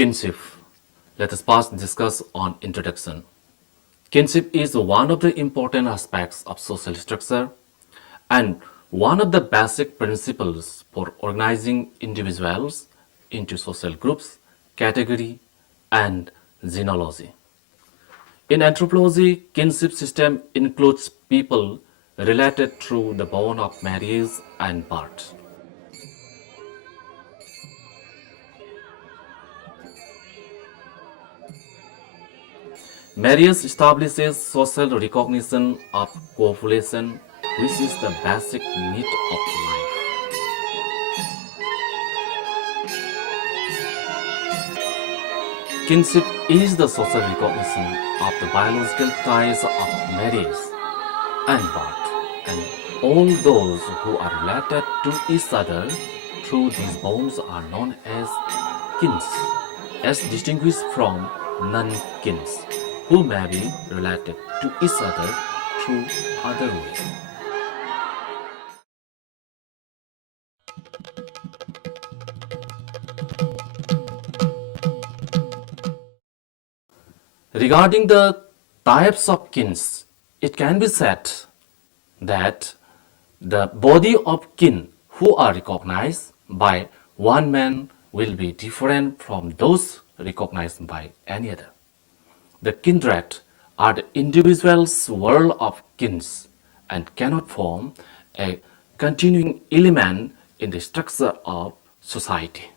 Kinship. Let us first discuss on introduction. Kinship is one of the important aspects of social structure and one of the basic principles for organizing individuals into social groups, category, and genealogy. In anthropology, kinship system includes people related through the bond of marriage and birth. Marriage establishes social recognition of copulation, which is the basic need of life. Kinship is the social recognition of the biological ties of marriage and birth, and all those who are related to each other through these bonds are known as kins, as distinguished from non-kins, who may be related to each other through other ways. Regarding the types of kins, it can be said that the body of kin who are recognized by one man will be different from those recognized by any other. The kindred are the individual's world of kins and cannot form a continuing element in the structure of society.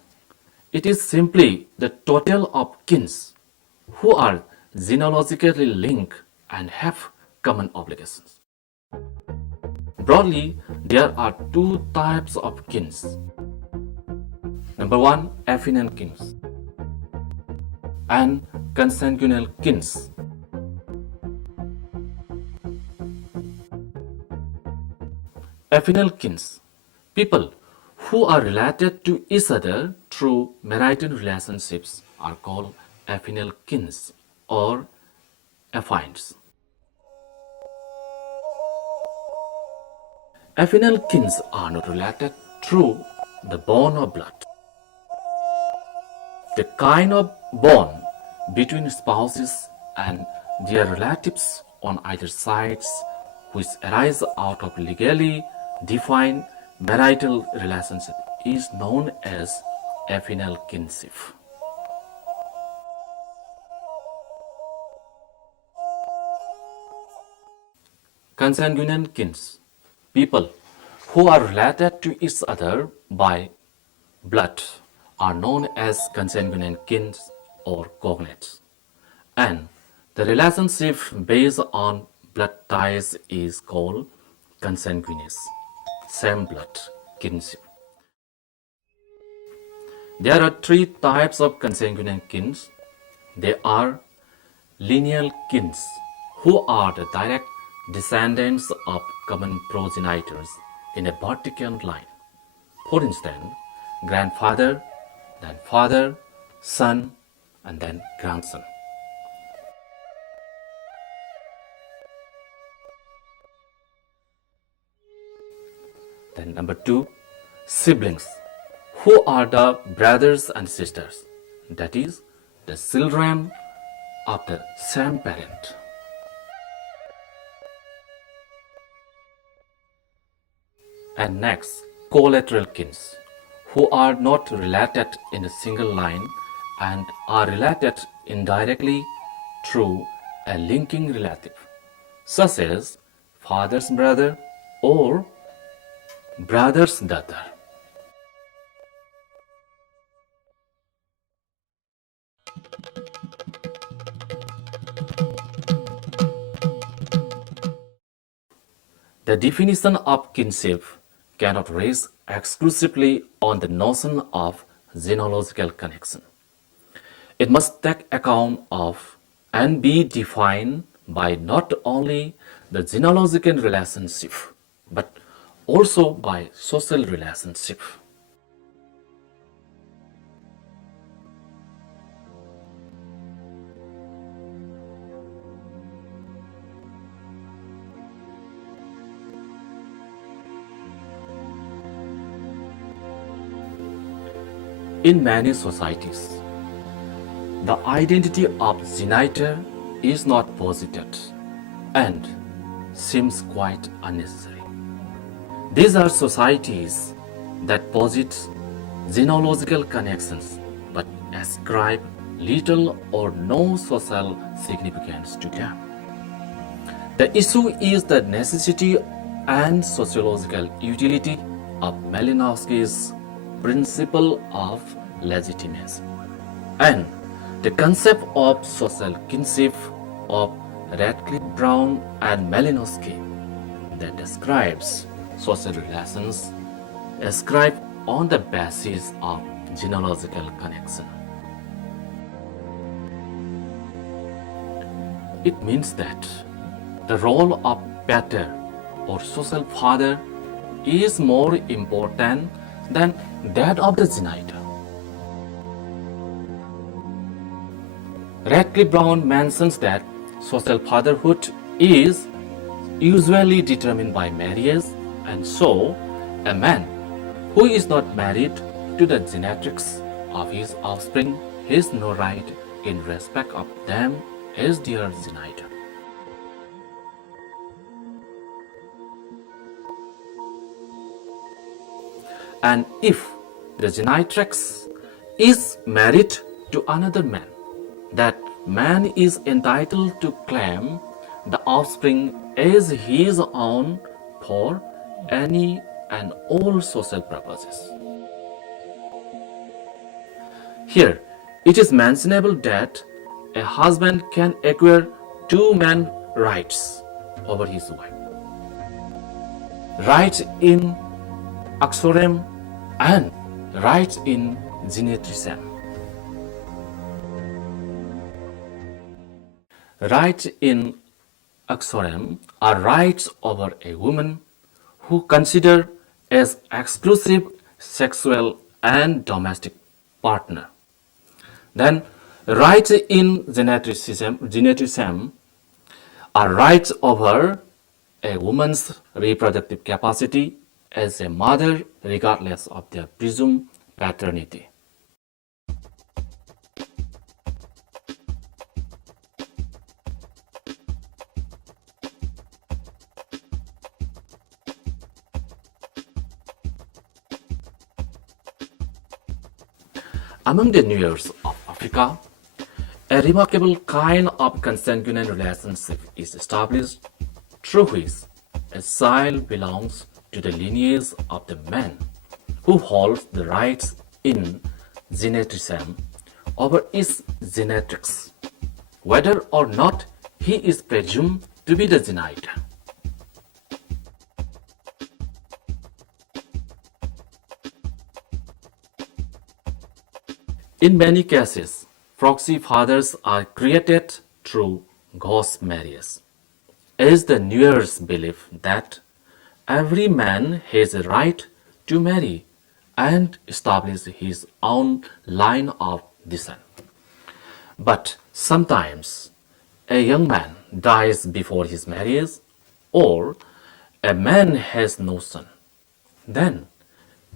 It is simply the total of kins who are genealogically linked and have common obligations. Broadly, there are two types of kins. Number one, affinal kins and consanguinal kins. Affinal kins, people who are related to each other through marital relationships are called affinal kins or affines. Affinal kins are not related through the bond of blood. The kind of bond between spouses and their relatives on either sides which arise out of legally defined marital relationship is known as affinal kinship. Consanguinal kins, people who are related to each other by blood are known as consanguinal kins or cognates, and the relationship based on blood ties is called consanguineous, same blood kinship. There are three types of consanguinal kins. They are lineal kins, who are the direct descendants of common progenitors in a vertical line. For instance, grandfather, then father, son, and then grandson. Then number two, siblings, who are the brothers and sisters, that is, the children of the same parent. And next, collateral kins, who are not related in a single line and are related indirectly through a linking relative, such as father's brother or brother's daughter. The definition of kinship cannot rest exclusively on the notion of genealogical connection. It must take account of and be defined by not only the genealogical relationship but also by social relationship. In many societies, the identity of genitor is not posited and seems quite unnecessary. These are societies that posit genealogical connections but ascribe little or no social significance to them. The issue is the necessity and sociological utility of Malinowski's principle of legitimacy and the concept of social kinship of Radcliffe Brown and Malinowski that describes social relations ascribed on the basis of genealogical connection. It means that the role of pater or social father is more important than that of the genitor. Radcliffe Brown mentions that social fatherhood is usually determined by marriage, and so a man who is not married to the genetics of his offspring has no right in respect of them as their genitor. And if the genitrix is married to another man, that man is entitled to claim the offspring as his own for any and all social purposes. Here, it is mentionable that a husband can acquire two men rights over his wife. Rights in uxorem and rights in genetricem. Rights in uxorem are rights over a woman who consider as exclusive sexual and domestic partner. Then rights in genetricem are rights over a woman's reproductive capacity as a mother regardless of their presumed paternity. Among the Nuers of Africa, a remarkable kind of consanguinal relationship is established through which a child belongs to the lineage of the man who holds the rights in genetricem over his genetrix, whether or not he is presumed to be the genitor. In many cases, proxy fathers are created through ghost marriage, as the Nuers believe that every man has a right to marry and establish his own line of descent. But sometimes a young man dies before his marriage, or a man has no son. Then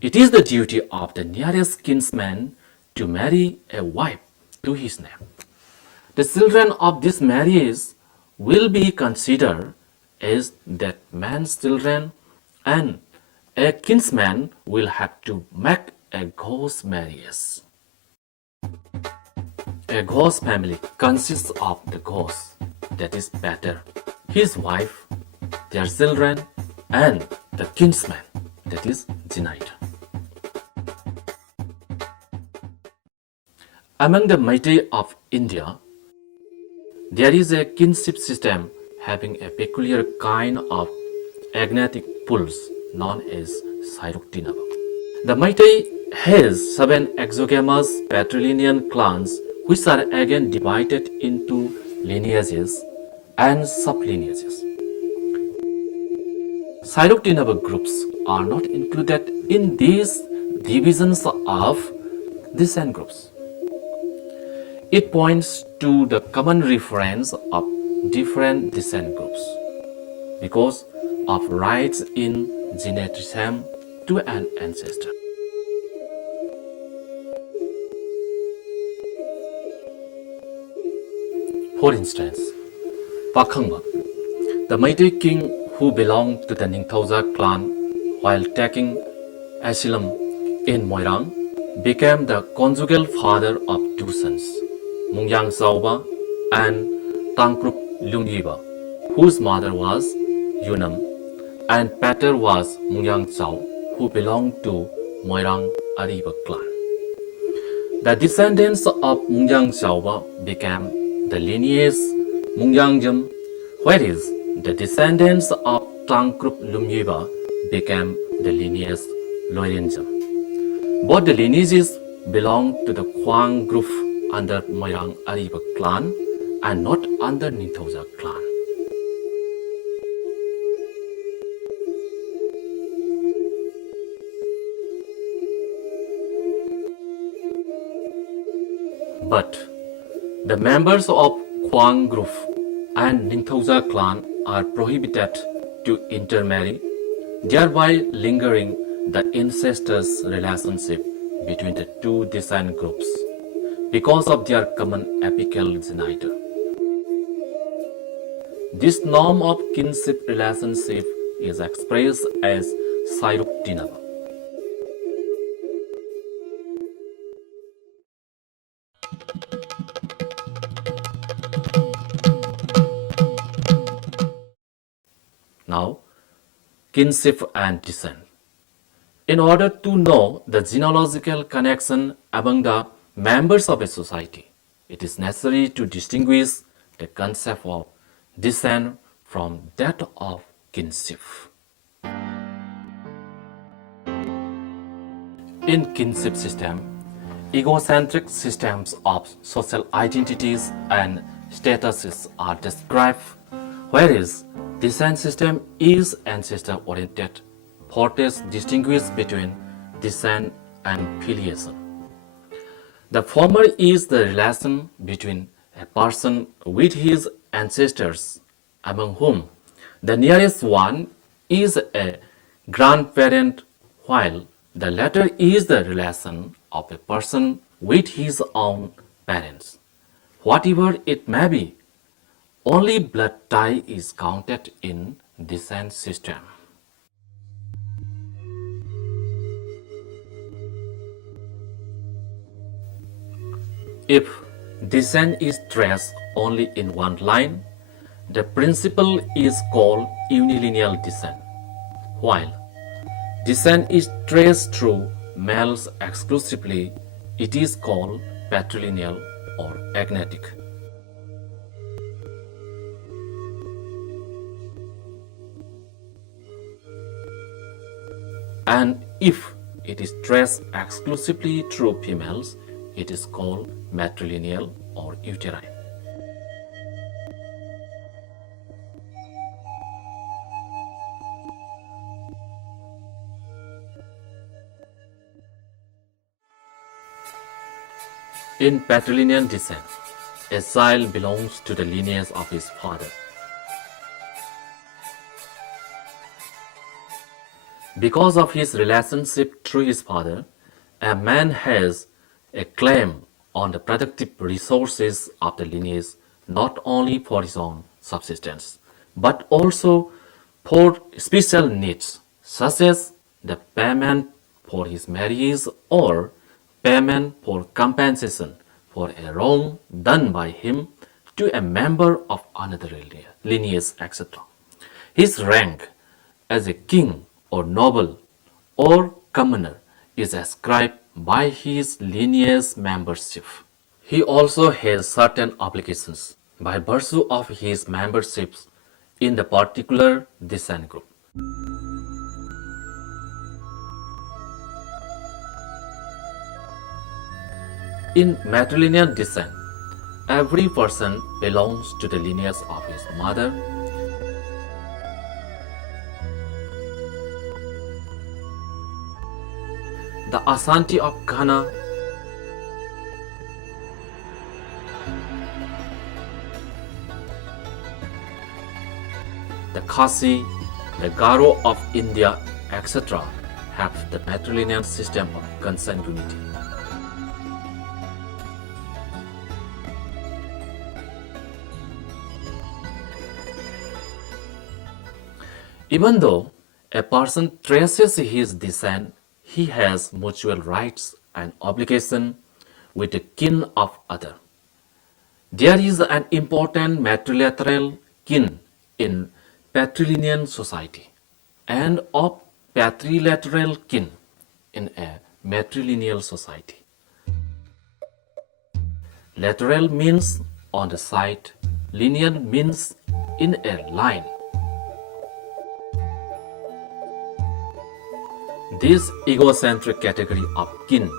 it is the duty of the nearest kinsman to marry a wife to his name. The children of this marriage will be considered as that man's children, and a kinsman will have to make a ghost marriage. A ghost family consists of the ghost, that is pater, his wife, their children, and the kinsman, that is genitor. Among the Meitei of India, there is a kinship system having a peculiar kind of agnatic pulse known as Sairuktinaba. The Meitei has 7 exogamous patrilineal clans which are again divided into lineages and sublineages. Sairuktinaba groups are not included in these divisions of descent groups. It points to the common reference of different descent groups because of rights in genetricem to an ancestor. For instance, Pakhangma, the Meitei king who belonged to the Ningthauja clan while taking asylum in Moirang, became the conjugal father of two sons, Mungyang Sauba and Tangkrup Lungyiba, whose mother was Yunam and pater was Mungyang Chao, who belonged to Moirang Ariba clan. The descendants of Mungyang Chauba became the lineage Mungyangjam, whereas the descendants of Tangkrup Lumyiba became the lineage Loirenjam. Both the lineages belong to the Kwang group under Moirang Ariba clan and not under Ningthauja clan. But the members of Kwang group and Ningthauja clan are prohibited to intermarry, thereby lingering the incestuous relationship between the two descent groups because of their common apical genitor. This norm of kinship relationship is expressed as Sairuk Dinaba. Now, kinship and descent. In order to know the genealogical connection among the members of a society, it is necessary to distinguish the concept of descent from that of kinship. In kinship system, egocentric systems of social identities and statuses are described, whereas descent system is ancestor-oriented. Portes distinguish between descent and filiation. The former is the relation between a person with his ancestors, among whom the nearest one is a grandparent, while the latter is the relation of a person with his own parents. Whatever it may be, only blood tie is counted in descent system. If descent is traced only in one line, the principle is called unilineal descent, while descent is traced through males exclusively, it is called patrilineal or agnatic. And if it is traced exclusively through females, it is called matrilineal or uterine. In patrilineal descent, a child belongs to the lineage of his father. Because of his relationship through his father, a man has a claim on the productive resources of the lineage not only for his own subsistence, but also for special needs, such as the payment for his marriage or payment for compensation for a wrong done by him to a member of another lineage, etc. His rank as a king or noble or commoner is ascribed by his lineage membership. He also has certain obligations by virtue of his memberships in the particular descent group. In matrilineal descent, every person belongs to the lineage of his mother. The Ashanti of Ghana, the Khasi, the Garo of India, etc. have the matrilineal system of consanguinity. Even though a person traces his descent, he has mutual rights and obligation with the kin of other. There is an important matrilateral kin in patrilineal society and of patrilateral kin in a matrilineal society. Lateral means on the side, linear means in a line. This egocentric category of kin,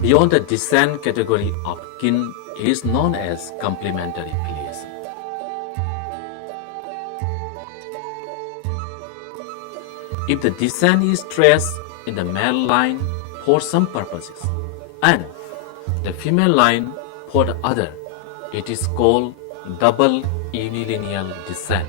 beyond the descent category of kin, is known as complementary filiation. If the descent is traced in the male line for some purposes and the female line for the other, it is called double unilineal descent.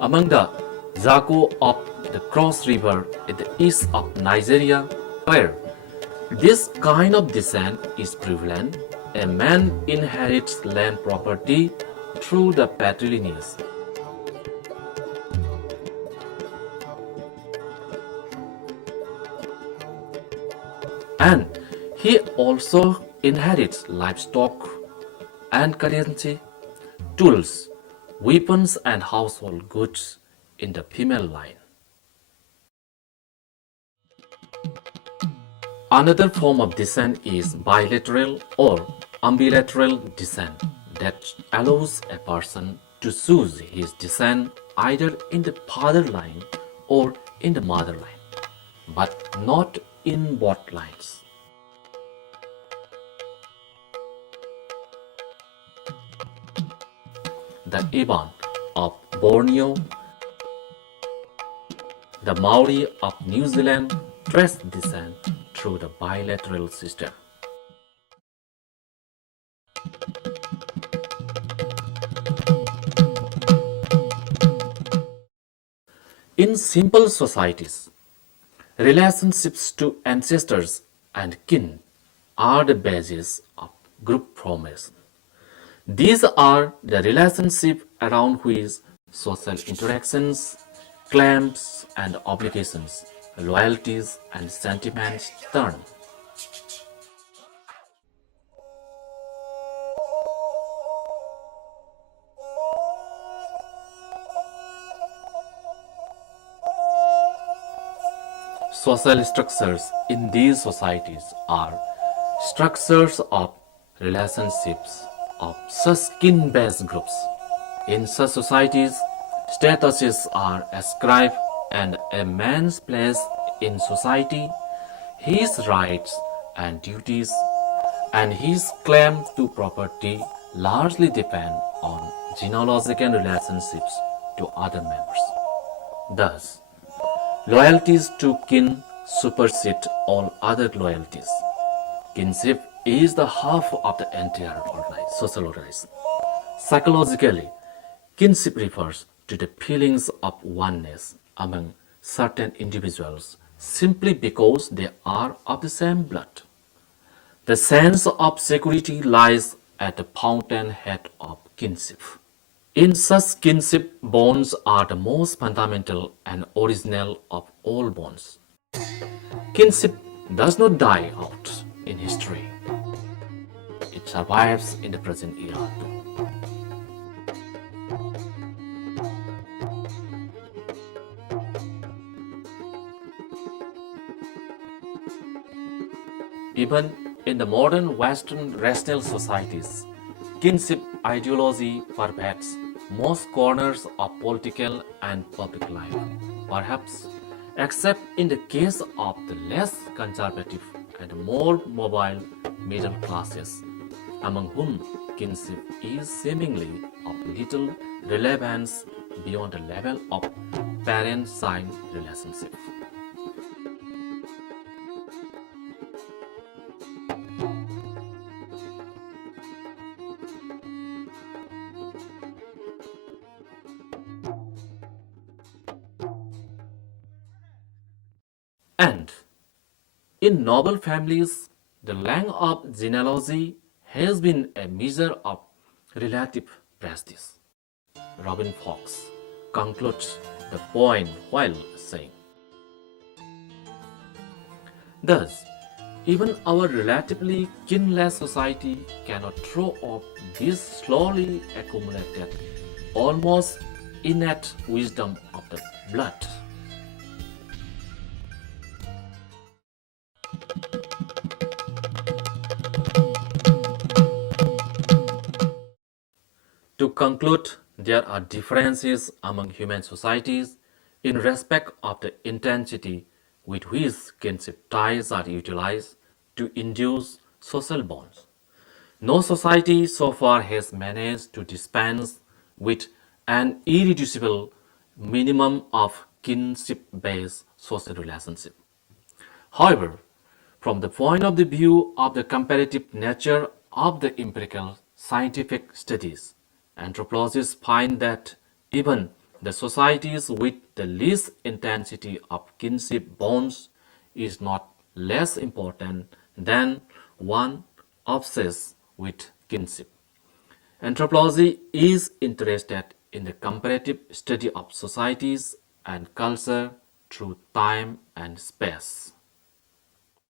Among the Zago of the Cross River in the east of Nigeria, where this kind of descent is prevalent, a man inherits land property through the patrilineage. And he also inherits livestock and currency, tools, weapons, and household goods in the female line. Another form of descent is bilateral or umbilateral descent that allows a person to choose his descent either in the father line or in the mother line, but not in both lines. The Iban of Borneo, the Maori of New Zealand trace descent through the bilateral system. In simple societies, relationships to ancestors and kin are the basis of group formation. These are the relationships around which social interactions, claims and obligations, loyalties and sentiments turn. Social structures in these societies are structures of relationships of such kin-based groups. In such societies, statuses are ascribed and a man's place in society, his rights and duties, and his claim to property largely depend on genealogical relationships to other members. Thus, loyalties to kin supersede all other loyalties. Kinship is the half of the entire social organism. Psychologically, kinship refers to the feelings of oneness among certain individuals simply because they are of the same blood. The sense of security lies at the fountainhead of kinship. In such kinship, bonds are the most fundamental and original of all bonds. Kinship does not die out in history. It survives in the present era. Even in the modern Western rational societies, kinship ideology pervades most corners of political and public life, perhaps except in the case of the less conservative and more mobile middle classes, among whom kinship is seemingly of little relevance beyond the level of parent-child relationship. And in noble families, The length of genealogy has been a measure of relative prestige. Robin Fox concludes the point while saying, thus, even our relatively kinless society cannot throw off this slowly accumulated, almost innate wisdom of the blood. To conclude, there are differences among human societies in respect of the intensity with which kinship ties are utilized to induce social bonds. No society so far has managed to dispense with an irreducible minimum of kinship based social relationship. However, from the point of the view of the comparative nature of the empirical scientific studies, anthropologists find that even the societies with the least intensity of kinship bonds is not less important than one obsessed with kinship. Anthropology is interested in the comparative study of societies and culture through time and space.